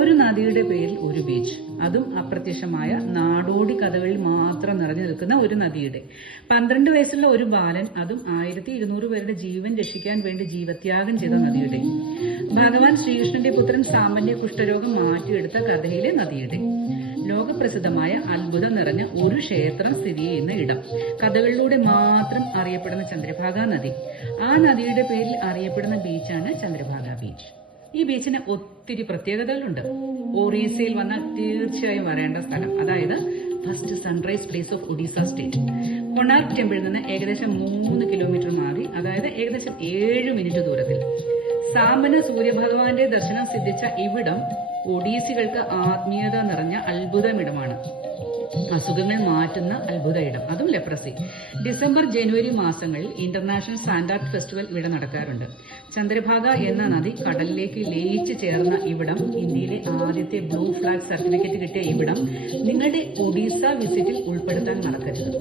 ഒരു നദിയുടെ പേരിൽ ഒരു ബീച്ച്, അതും അപ്രത്യക്ഷമായ നാടോടി കഥകളിൽ മാത്രം നിറഞ്ഞു നിൽക്കുന്ന ഒരു നദിയുടെ. 12 വയസ്സുള്ള ഒരു ബാലൻ, അതും 1200 പേരുടെ ജീവൻ രക്ഷിക്കാൻ വേണ്ടി ജീവത്യാഗം ചെയ്ത നദിയുടെ. ഭഗവാൻ ശ്രീകൃഷ്ണന്റെ പുത്രൻ സാമ്പന്റെ കുഷ്ഠരോഗം മാറ്റിയെടുത്ത കഥയിലെ നദിയുടെ. ലോകപ്രസിദ്ധമായ അത്ഭുതം നിറഞ്ഞ ഒരു ക്ഷേത്രം സ്ഥിതി ചെയ്യുന്ന ഇടം, കഥകളിലൂടെ മാത്രം അറിയപ്പെടുന്ന ചന്ദ്രഭാഗ നദി. ആ നദിയുടെ പേരിൽ അറിയപ്പെടുന്ന ബീച്ചാണ് ചന്ദ്രഭാഗ ബീച്ച്. ഈ ബീച്ചിന് ഒത്തിരി പ്രത്യേകതകളുണ്ട്. ഒറീസയിൽ വന്നാൽ തീർച്ചയായും വരേണ്ട സ്ഥലം, അതായത് first sunrise place of Odisha state. Konark ടെമ്പിളിൽ നിന്ന് ഏകദേശം 3 കിലോമീറ്റർ മാറി, അതായത് ഏകദേശം 7 മിനിറ്റ് ദൂരത്തിൽ. സാമ്പന സൂര്യഭഗവാന്റെ ദർശനം സിദ്ധിച്ച ഇവിടം ഒഡീസികൾക്ക് ആത്മീയത നിറഞ്ഞ അത്ഭുതമിടമാണ്. അസുഖങ്ങൾ മാറ്റുന്ന അത്ഭുത ഇടം, അതും ലെപ്രസി. ഡിസംബർ ജനുവരി മാസങ്ങളിൽ ഇന്റർനാഷണൽ സാൻഡാർട്ട് ഫെസ്റ്റിവൽ ഇവിടെ നടക്കാറുണ്ട്. ചന്ദ്രഭാഗ എന്ന നദി കടലിലേക്ക് ലയിച്ചു ചേർന്ന ഇവിടം, ഇന്ത്യയിലെ ആദ്യത്തെ ബ്ലൂ ഫ്ലാഗ് സർട്ടിഫിക്കറ്റ് കിട്ടിയ ഇവിടം നിങ്ങളുടെ ഒഡീസ വിസിറ്റിൽ ഉൾപ്പെടുത്താൻ മറക്കരുത്.